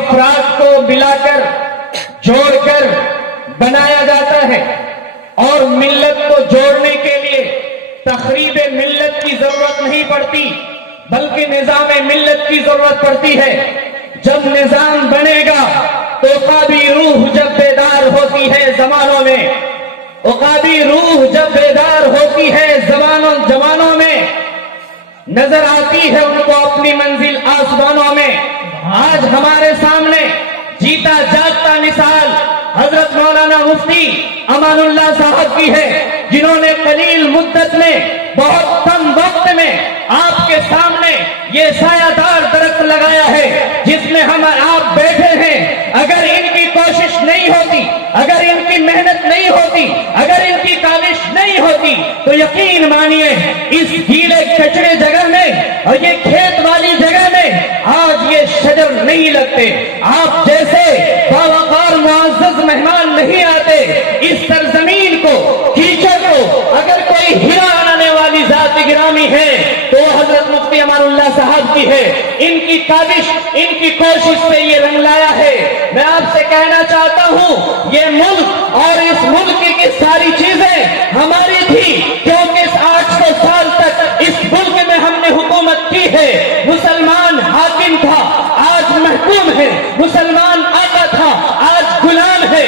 افراد کو ملا کر جوڑ کر بنایا جاتا ہے، اور ملت کو جوڑنے کے لیے تخریب ملت کی ضرورت نہیں پڑتی بلکہ نظام ملت کی ضرورت پڑتی ہے۔ جب نظام بنے گا تو عقابی روح جب بیدار ہوتی ہے زمانوں میں، عقابی روح جب بیدار ہوتی ہے جوانوں میں، نظر آتی ہے ان کو اپنی منزل آسمانوں میں۔ آج ہمارے سامنے جیتا جاگتا مثال حضرت مولانا مفتی امان اللہ صاحب کی ہے، جنہوں نے قلیل مدت میں، بہت کم وقت میں آپ کے سامنے یہ سایہ دار درخت لگایا ہے جس میں ہم آپ بیٹھے ہیں۔ اگر ان کی کوشش نہیں ہوتی، اگر ان کی محنت نہیں ہوتی، اگر ان کی کاوش نہیں ہوتی تو یقین مانیے اس گیلے کچڑے جگہ میں اور یہ کھیت والی جگہ میں آج یہ شجر نہیں لگتے، آپ جیسے باوقار معزز مہمان نہیں آتے۔ اس سرزمین کو، کیچڑ کو اگر کوئی ہیرا آنے والی ذات گرامی ہے تو حضرت مفتی امان اللہ صاحب کی ہے۔ ان کی کاوش، ان کی کوشش سے یہ رنگ لایا ہے۔ میں آپ سے کہنا چاہتا ہوں یہ ملک اور اس ملک کی ساری چیزیں ہماری تھی، کیونکہ اس 800 سال تک اس ملک میں ہم نے حکومت کی ہے۔ مسلمان حاکم تھا، آج محکوم ہے۔ مسلمان آقا تھا، آج غلام ہے۔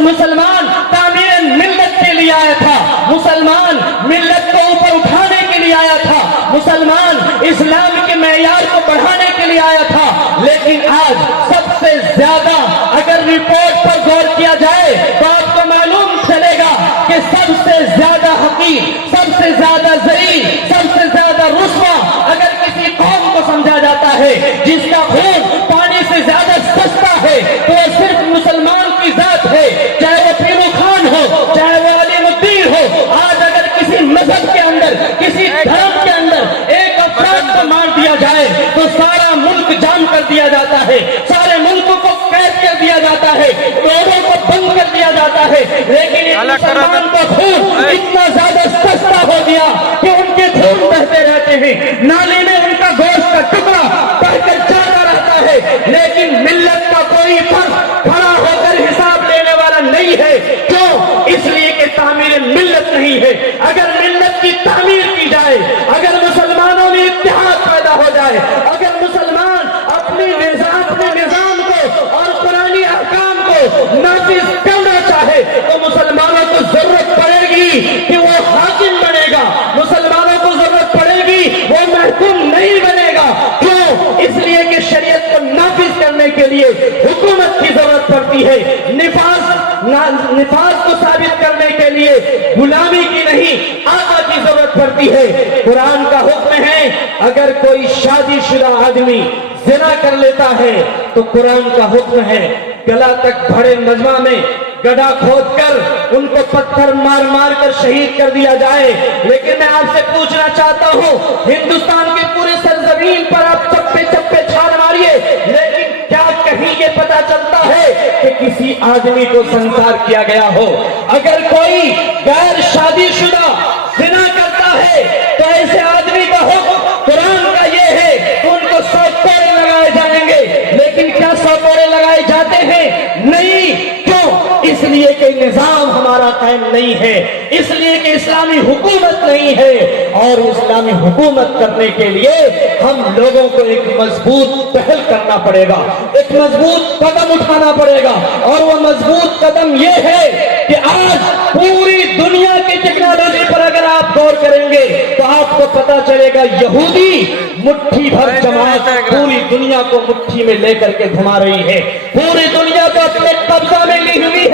مسلمان تعمیر ملت کے لیے آیا تھا، مسلمان ملت کو اوپر اٹھانے کے لیے آیا تھا، مسلمان اسلام کے معیار کو بڑھانے کے لیے آیا تھا۔ لیکن آج سب سے زیادہ اگر رپورٹ پر غور کیا جائے تو آپ کو معلوم چلے گا کہ سب سے زیادہ حقیر، سب سے زیادہ ذلیل، سب سے زیادہ رسوا اگر کسی قوم کو سمجھا جاتا ہے جس کا خون پانی سے زیادہ سستا ہے تو وہ صرف مسلمان کی ذات ہے، چاہے وہ پیرو خان ہو، چاہے وہ علیم الدین ہو۔ آج اگر کسی مذہب کے اندر، کسی دھرم کے اندر ایک افراد کو مار دیا جائے تو سارا ملک جام کر دیا جاتا ہے، سارے ملک کو قید کر دیا جاتا ہے، روڈوں کو بند کر دیا جاتا ہے۔ لیکن ایک مسلمان کا خون اتنا زیادہ سستا ہو گیا کہ ان کے خون بہتے رہتے ہیں، نالی میں ان کا گوشت کا ٹکڑا بہ کر جاتا رہتا ہے، لیکن ملت کا کوئی فرد کھڑا ہو کر حساب لینے والا نہیں ہے۔ کیوں؟ اس لیے کہ تعمیر ملت نہیں ہے۔ اگر ملت کی تعمیر کی جائے، اگر مسلمانوں میں اتحاد پیدا ہو جائے، اگر مسلمان اپنے نظام کو اور قرآنی احکام کو نافذ کرنا چاہے تو مسلمانوں کو ضرورت پڑے گی کہ وہ حاکم بنے گا، مسلمانوں کو ضرورت پڑے گی وہ محکوم نہیں بنے گا۔ کیوں؟ اس لیے کہ شریعت کو نافذ کرنے کے لیے حکومت کی ضرورت پڑتی ہے، نفاذ کو ثابت کرنے کے لیے غلامی کی نہیں، آقا کی ضرورت پڑتی ہے۔ قرآن کا حکم ہے اگر کوئی شادی شدہ آدمی زنا کر لیتا ہے تو قرآن کا حکم ہے گلا تک بھرے مجمع میں گڑھا کھود کر ان کو پتھر مار مار کر شہید کر دیا جائے۔ لیکن میں آپ سے پوچھنا چاہتا ہوں، ہندوستان کے پورے سرزمین پر آپ چپے چپے چھان ماریے، لیکن کیا کہیں یہ پتا چلتا ہے کہ کسی آدمی کو سنسار کیا گیا ہو؟ اگر کوئی غیر شادی شدہ زنا کرتا ہے تو ایسے آدمی کا حکم قرآن کا یہ ہے کہ ان کو 100 کوڑے لگائے جائیں گے۔ لیکن کیا 100 کوڑے لگائے جاتے ہیں؟ نہیں۔ کیوں؟ اس لیے کہ نظام ہمارا قائم نہیں ہے، اس لیے کہ اسلامی حکومت نہیں ہے، اور اسلامی حکومت کرنے کے لیے ہم لوگوں کو ایک مضبوط پہل کرنا پڑے گا، ایک مضبوط قدم اٹھانا پڑے گا۔ اور وہ مضبوط قدم یہ ہے کہ آج پوری دنیا کی ٹیکنالوجی پر اگر آپ غور کریں گے تو آپ کو پتا چلے گا یہودی مٹھی بھر جماعت پوری دنیا کو مٹھی میں لے کر کے گھما رہی ہے، پوری دنیا کو اپنے قبضہ میں لی ہوئی ہے۔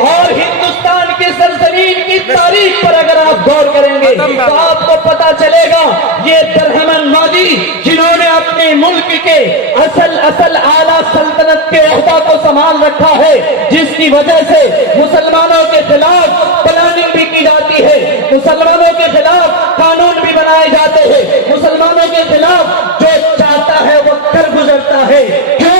اور ہندوستان کے سرزمین کی تاریخ پر اگر آپ غور کریں گے تو آپ کو پتا چلے گا یہ برہمن مودی جنہوں نے اپنے ملک کے اصل اعلیٰ سلطنت کے عہدہ کو سنبھال رکھا ہے، جس کی وجہ سے مسلمانوں کے خلاف پلاننگ بھی کی جاتی ہے، مسلمانوں کے خلاف قانون بھی بنائے جاتے ہیں، مسلمانوں کے خلاف جو چاہتا ہے وہ کر گزرتا ہے۔ کیوں؟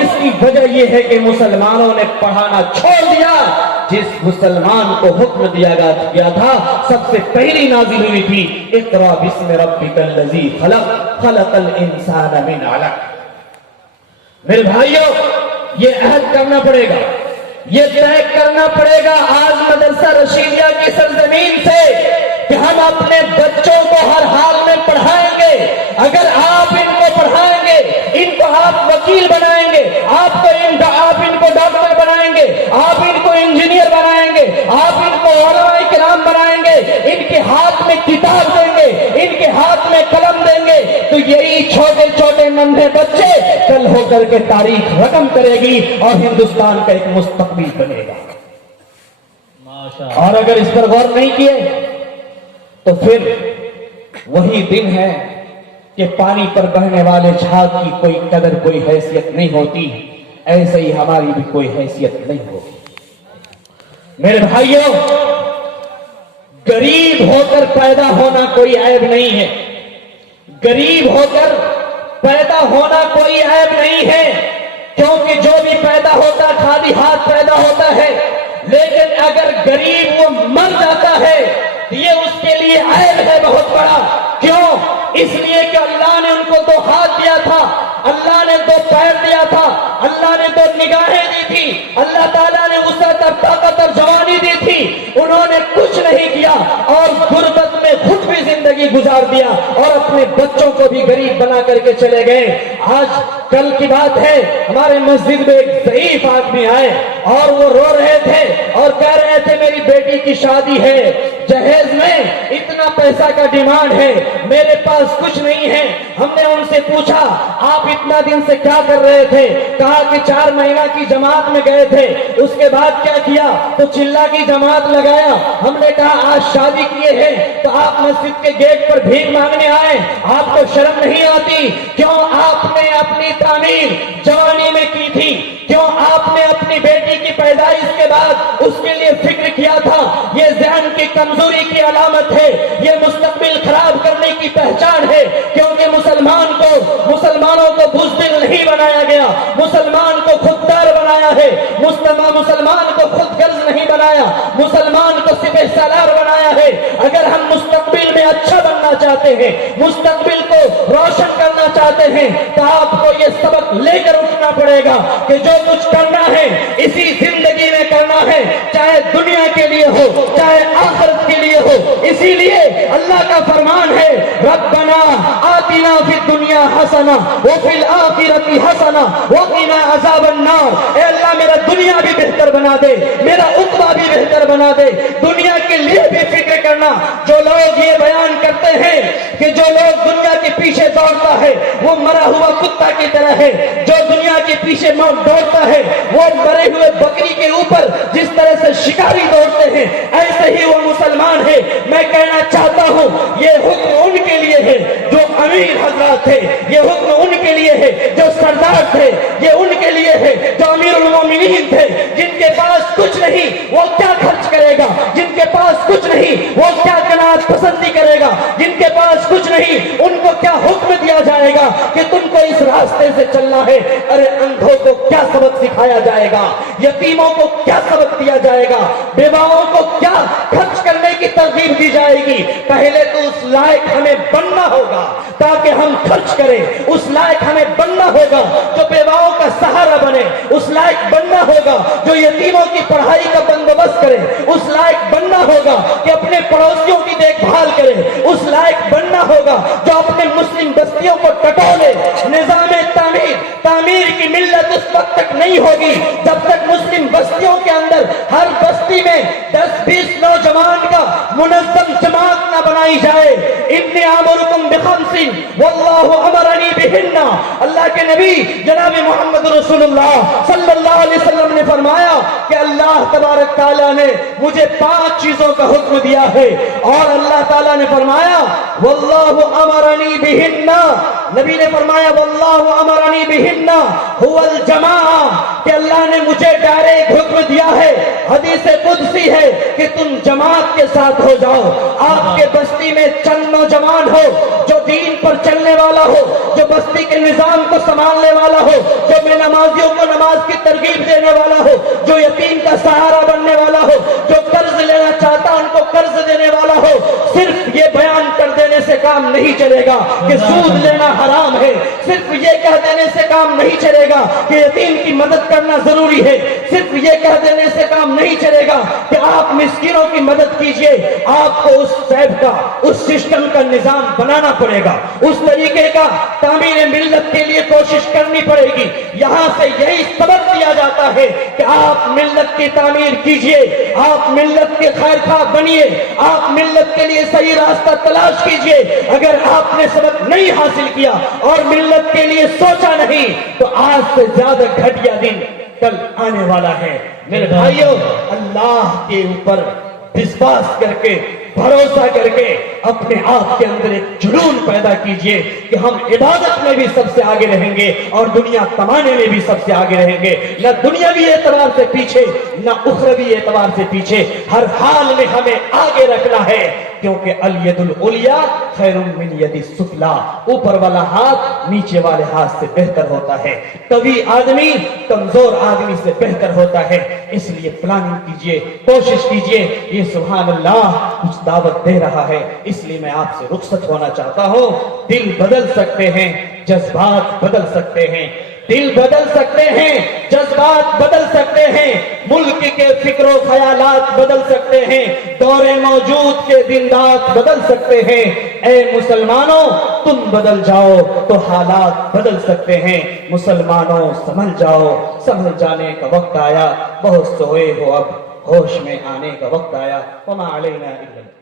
اس کی وجہ یہ ہے کہ مسلمانوں نے پڑھانا چھوڑ دیا۔ جس مسلمان کو حکم دیا گیا تھا سب سے پہلی نازل ہوئی تھی اقرا بسم ربک الذی خلق خلق الانسان من علق۔ میرے بھائیوں، یہ عہد کرنا پڑے گا، یہ طے کرنا پڑے گا آج مدرسہ رشیدیہ کی سرزمین سے کہ ہم اپنے بچوں کو ہر حال میں پڑھائیں گے۔ اگر آپ ان کو پڑھائیں گے، ان کو آپ وکیل بنائیں گے، آپ ان کو ڈاکٹر بنائیں گے، آپ ان کو انجینئر بنائیں گے، آپ ان کو علماء کرام بنائیں گے، ان کے ہاتھ میں کتاب دیں گے، ان کے ہاتھ میں قلم دیں گے، تو یہی چھوٹے چھوٹے ننھے بچے کل ہو کر کے تاریخ رقم کرے گی اور ہندوستان کا ایک مستقبل بنے گا۔ اور اگر اس پر غور نہیں کیے تو پھر وہی دن ہے کہ پانی پر بہنے والے جھاگ کی کوئی قدر، کوئی حیثیت نہیں ہوتی، ایسے ہی ہماری بھی کوئی حیثیت نہیں ہوگی۔ میرے بھائیوں، غریب ہو کر پیدا ہونا کوئی عیب نہیں ہے، غریب ہو کر پیدا ہونا کوئی عیب نہیں ہے، کیونکہ جو بھی پیدا ہوتا خالی ہاتھ پیدا ہوتا ہے، لیکن اگر غریب وہ مر جاتا ہے یہ اس کے لیے عیب ہے بہت بڑا۔ کیوں؟ اس لیے کہ اللہ نے ان کو 2 ہاتھ دیا تھا، اللہ نے 2 پیر دیا تھا، اللہ نے 2 نگاہیں دی تھی، اللہ تعالیٰ نے اسے طاقت اور جوانی دی تھی، انہوں نے کچھ نہیں کیا اور غربت میں خود بھی زندگی گزار دیا اور اپنے بچوں کو بھی غریب بنا کر کے چلے گئے۔ آج کل کی بات ہے، ہمارے مسجد میں ایک ضعیف آدمی آئے اور وہ رو رہے تھے اور کہہ رہے تھے میری بیٹی کی شادی ہے، جہیز میں اتنا پیسہ کا ڈیمانڈ ہے، میرے پاس کچھ نہیں ہے۔ ہم نے ان سے پوچھا آپ اتنا دن سے کیا کر رہے تھے؟ کہا کہ 4 مہینہ کی جماعت میں گئے تھے، اس کے بعد کیا کیا تو چلہ کی جماعت لگایا۔ ہم نے کہا آج شادی کیے ہیں تو آپ مسجد کے گیٹ پر بھیک مانگنے آئے، آپ کو شرم نہیں آتی؟ کیوں آپ نے اپنی تعمیر جوانی میں کی تھی؟ کیوں آپ نے اپنی بیٹی کی پیدائش کے بعد اس کے لیے فکر کیا تھا؟ یہ ذہن کی کمزوری کی علامت ہے، یہ مستقبل خراب کرنے کی پہچان ہے، کیونکہ مسلمانوں کو بزدل نہیں بنایا گیا، مسلمان کو خوددار بنایا ہے، مسلمان کو خود غرض نہیں بنایا، مسلمان کو سپہ سالار بنایا ہے۔ اگر ہم مستقبل میں اچھا بننا چاہتے ہیں، مستقبل کو روشن کرنا چاہتے ہیں تو آپ کو یہ سبق لے کر اٹھنا پڑے گا کہ جو کچھ کرنا ہے اسی زندگی میں کرنا ہے، چاہے دنیا کے لیے ہو چاہے آخرت کے لیے ہو۔ اسی لیے اللہ کا فرمان ہے ربنا آتنا فی الدنیا حسنہ وفی الآخرۃ حسنہ وقنا عذاب النار۔ اے اللہ میرا دنیا بھی بہتر بنا دے، میرا عقبہ بھی بہتر بنا دے، دنیا کے لیے بھی فکر کرنا۔ جو لوگ یہ بیان کرتے ہیں کہ جو لوگ دنیا کے پیچھے دوڑتا ہے وہ مرا ہوا کتا کی طرح ہے، جو دنیا کے پیچھے دوڑتا ہے وہ مرے ہوئے بکری کے اوپر جس طرح سے شکاری دوڑتے ہیں، ایسے ہی وہ مسلمان ہے۔ میں کہنا چاہتا ہوں یہ حکم ان کے لیے ہے جو امیر حضرات تھے، یہ حکم ان کے لیے ہے جو سردار تھے، یہ ان کے لیے ہے جو امیر المومنین تھے۔ جن کے پاس کچھ نہیں وہ کیا خرچ کرے گا، جن کے پاس کچھ نہیں وہ کیا قناعت پسندی کرے گا، جن کے پاس کچھ نہیں ان کو کیا حکم دیا جائے گا کہ تم کو اس راستے سے چلنا ہے۔ ارے اندھوں کو کیا سبق سکھایا جائے گا، یتیموں کو کیا سبق دیا جائے گا، بیواؤں کو کیا خرچ کرنے کی ترغیب دی جائے گی؟ پہلے تو اس لائق ہمیں بننا ہوگا تاکہ ہم خرچ کریں، اس لائق ہمیں بننا ہوگا جو بیواؤں کا سہارا بنے، اس لائق بننا ہوگا جو یتیموں کی پڑھائی کا بندوبست کرے، اس لائق بننا ہوگا کہ اپنے پڑوسیوں کی دیکھ بھال کرے، اس لائق بننا ہوگا جو اپنے مسلم بستیوں کو ٹٹولے۔ نظام تعمیر کی ملت اس وقت تک نہیں ہوگی جب تک مسلم بستیوں کے اندر ہر بستی میں 10-20 نوجوان کا منظم جماعت نہ بنائی جائے۔ انی آمرکم بخمس واللہ امرنی بہن، اللہ کے نبی جناب محمد رسول اللہ صلی اللہ علیہ وسلم نے فرمایا کہ اللہ تبارک تعالیٰ نے مجھے 5 چیزوں کا حکم دیا ہے، اور اللہ تعالیٰ نے فرمایا واللہ امرنی بہن، نبی نے فرمایا واللہ امرنی بہن هو الجماع، کہ اللہ نے مجھے ڈائریکٹ حکم دیا ہے، حدیث قدسی ہے کہ تم جماعت کے ساتھ ہو جاؤ۔ آپ کے بستی میں چند نوجوان ہو جو دین پر چلنے والا ہو، جو بستی کے نظام کو سنبھالنے والا ہو، جو بے نمازیوں کو نماز کی ترغیب دینے والا ہو، جو یتیم کا سہارا بننے والا ہو، جو قرض لینا چاہتا ان کو قرض دینے والا ہو۔ صرف یہ بیان کر دینے سے کام نہیں چلے گا کہ سود لینا حرام ہے، صرف یہ کہہ دینے سے کام نہیں چلے گا کہ یتیم کی مدد کرنا ضروری ہے، صرف یہ کہہ دینے سے کام نہیں چلے گا کہ آپ مسکینوں کی مدد کیجئے۔ آپ کو اس سیب کا، اس سسٹم کا نظام بنانا پڑے گا، اس طریقے کا تعمیر ملت کے لیے کوشش کرنی پڑے گی۔ یہاں سے یہی سبق دیا جاتا ہے کہ آپ ملت کی تعمیر کیجئے، آپ ملت کے خیر خواہ بنیے، آپ ملت کے لیے صحیح راستہ تلاش کیجئے۔ اگر آپ نے سبق نہیں حاصل کیا اور ملت کے لیے سوچا نہیں تو آج سے زیادہ گھٹیا دن کل آنے والا ہے۔ میرے بھائیوں، اللہ کے اوپر وشواس کر کے، بھروسہ کر کے اپنے آپ کے اندر ایک جنون پیدا کیجئے کہ ہم عبادت میں بھی سب سے آگے رہیں گے اور دنیا کمانے میں بھی سب سے آگے رہیں گے، نہ دنیاوی اعتبار سے پیچھے نہ اخروی اعتبار سے پیچھے، ہر حال میں ہمیں آگے رکھنا ہے، کیونکہ الید العلیٰ خیر من ید السفلیٰ، اوپر والا ہاتھ نیچے والے ہاتھ سے بہتر ہوتا ہے، قوی آدمی کمزور آدمی سے بہتر ہوتا ہے۔ اس لیے پلاننگ کیجئے، کوشش کیجئے۔ یہ سبحان اللہ کچھ دعوت دے رہا ہے، اس لیے میں آپ سے رخصت ہونا چاہتا ہوں۔ دل بدل سکتے ہیں، جذبات بدل سکتے ہیں، دل بدل سکتے ہیں، جذبات بدل سکتے ہیں، ملک کے فکر و خیالات بدل سکتے ہیں، دور موجود کے دن رات بدل سکتے ہیں۔ اے مسلمانوں، تم بدل جاؤ تو حالات بدل سکتے ہیں۔ مسلمانوں سنبھل جاؤ، سنبھل جانے کا وقت آیا، بہت سوئے ہو اب ہوش میں آنے کا وقت آیا۔ وما علینا الا